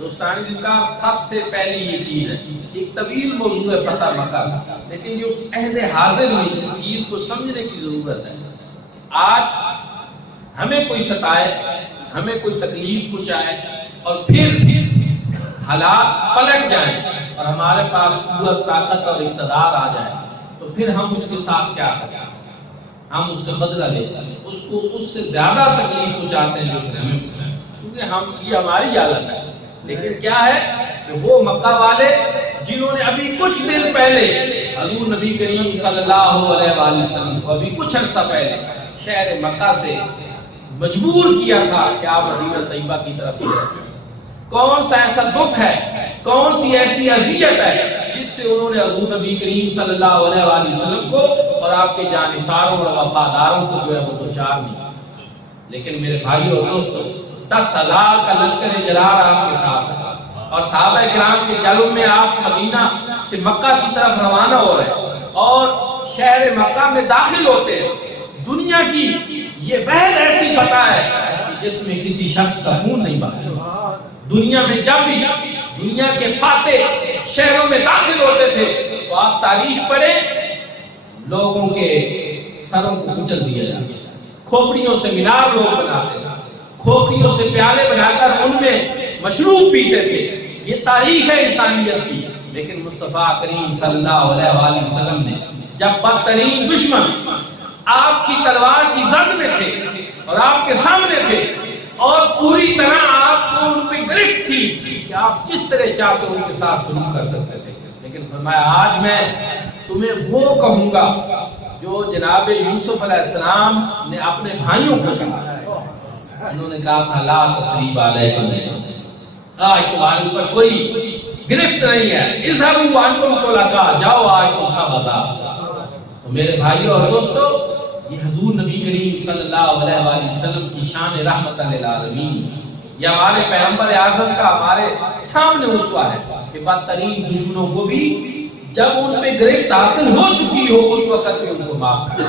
دوستانی ذکر سب سے پہلی یہ چیز ہے، ایک طویل موضوع ہے فتح مکہ کا، لیکن جو عہد حاضر میں جس چیز کو سمجھنے کی ضرورت ہے، آج ہمیں کوئی ستائے، ہمیں کوئی تکلیف پہنچائے اور پھر حالات پلٹ جائیں اور ہمارے پاس قوت، طاقت اور اقتدار آ جائے تو پھر ہم اس کے ساتھ کیا کریں؟ ہم اس سے بدلہ لیتے ہیں، اس کو اس سے زیادہ تکلیف پہنچاتے ہیں جو اس نے ہمیں پہنچایا، کیونکہ یہ ہماری حالت ہے۔ لیکن کیا ہے کہ وہ مکہ والے جنہوں نے ابھی کچھ دن پہلے حضور نبی کریم صلی اللہ علیہ وآلہ وسلم کو ابھی کچھ عرصہ پہلے شہر مکہ سے مجبور کیا تھا کہ آپ مدینہ طیبہ کی طرف جائیں، کون سا ایسا دکھ ہے، کون سی ایسی اذیت ہے جس سے انہوں نے حضور نبی کریم صلی اللہ علیہ وآلہ وسلم کو اور آپ کے جانثاروں اور وفاداروں کو جو ہے وہ دوچار نہیں۔ لیکن میرے بھائیو اور دوستو، 10,000 کا لشکر جلال آپ کے ساتھ ہے اور صحابہ کرام کے جلوہ میں آپ مدینہ سے مکہ کی طرف روانہ ہو رہے ہیں اور شہر مکہ میں داخل ہوتے ہیں۔ دنیا کی یہ واحد ایسی فتح ہے جس میں کسی شخص کا خون نہیں بہا۔ دنیا میں جب بھی دنیا کے فاتح شہروں میں داخل ہوتے تھے تو آپ تاریخ پڑھیں، لوگوں کے سروں کو کچل دیا جاتا، کھوپڑیوں سے مینار لوگ بناتے تھے، کھوپڑیوں سے پیالے بنا کر ان میں مشروب پیتے تھے۔ یہ تاریخ ہے انسانیت کی، لیکن مصطفیٰ کریم صلی اللہ علیہ وآلہ وسلم نے جب بدترین دشمن آپ کی تلوار کی زد میں تھے اور آپ کے سامنے تھے اور پوری طرح آپ کو ان پہ گرفت تھی کہ آپ جس طرح چاہتے ان کے ساتھ سلوک کر سکتے تھے، لیکن فرمایا آج میں تمہیں وہ کہوں گا جو جناب یوسف علیہ السلام نے اپنے بھائیوں کو کہا۔ انہوں نے کہا تھا لا تثریب علیکم، آج تمہارے اوپر کوئی گرفت نہیں ہے، اذهبوا وانتم طلقاء، جاؤ آج تم سب آزاد۔ تو میرے بھائیوں اور دوستو، یہ حضور نبی کریم صلی اللہ علیہ وآلہ وسلم کی شان رحمت للعالمین، یہ ہمارے پیغمبر اعظم کا ہمارے سامنے اسوہ ہے کہ بدترین دشمنوں کو بھی جب ان پہ گرفت حاصل ہو چکی ہو اس وقت بھی ان کو معاف کریں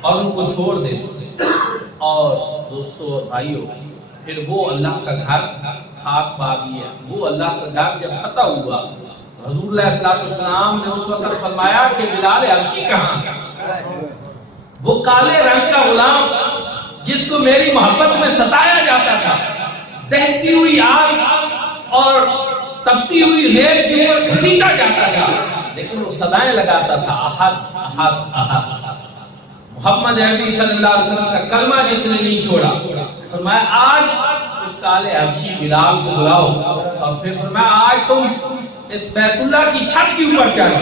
اور ان کو چھوڑ دیں۔ اور دوستو اور بھائیوں، پھر وہ اللہ کا گھر، خاص بات یہ ہے وہ اللہ کا گھر جب فتح ہوا، حضور علیہ السلام نے اس وقت فرمایا کہ بلال حبشی کہاں ہے؟ وہ کالے رنگ کا غلام جس کو میری محبت میں ستایا جاتا تھا، دہتی ہوئی آگ اور تپتی ہوئی ریت کے اوپر گھسیٹا جاتا تھا، لیکن وہ صدائیں لگاتا تھا احد احد احد۔ محمد عربی صلی اللہ علیہ وسلم کا کلمہ جس نے نہیں چھوڑا، فرمایا آج اس کالے حبشی بلال کو بلاؤ، اور پھر فرمایا آج تم اس بیت اللہ کی چھت کے اوپر چڑھ،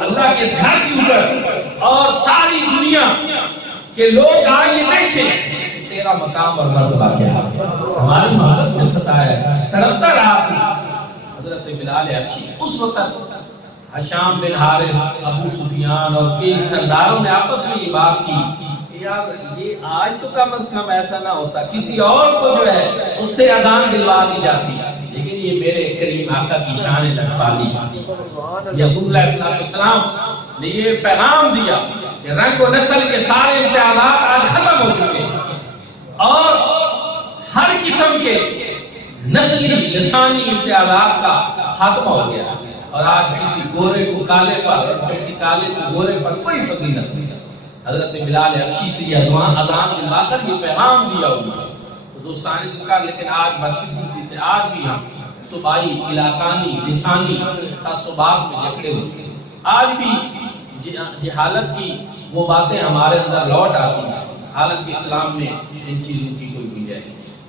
اللہ کے اس گھر کے اوپر، اور ساری دنیا کے لوگ آج یہ دیکھیں کہ تیرا مقام اور مرتبہ کیا ہے۔ ہماری محبت میں ستایا تڑپتا رہا حضرت بلال حبشی۔ اس وقت حشام بن حارث، ابو سفیان اور کئی سرداروں نے آپس میں یہ بات کی کہ یار یہ آج تو کم از کم ایسا نہ ہوتا، کسی اور کو جو ہے اس سے اذان دلوا دی جاتی، لیکن یہ میرے کریم آقا کی شان لطفالی۔ حضور علیہ السلام نے یہ پیغام دیا کہ رنگ و نسل کے سارے امتیازات آج ختم ہو چکے اور ہر قسم کے نسلی لسانی امتیازات کا خاتمہ ہو گیا، اور آج کسی گورے کو کالے پر، کسی کالے کو گورے پر کوئی فضیلت نہیں۔ حضرت بلال حبشی سے یہ اذان دلوا کر یہ پیغام دیا ہوا تو دوستانی ذکر، لیکن آج بدقسمتی سے آج بھی ہم صوبائی، علاقانی، لسانی تعصبات میں جکڑے ہوئے، آج بھی جہالت کی وہ باتیں ہمارے اندر لوٹ آتی ہیں، حالانکہ اسلام میں ان چیزوں کی کوئی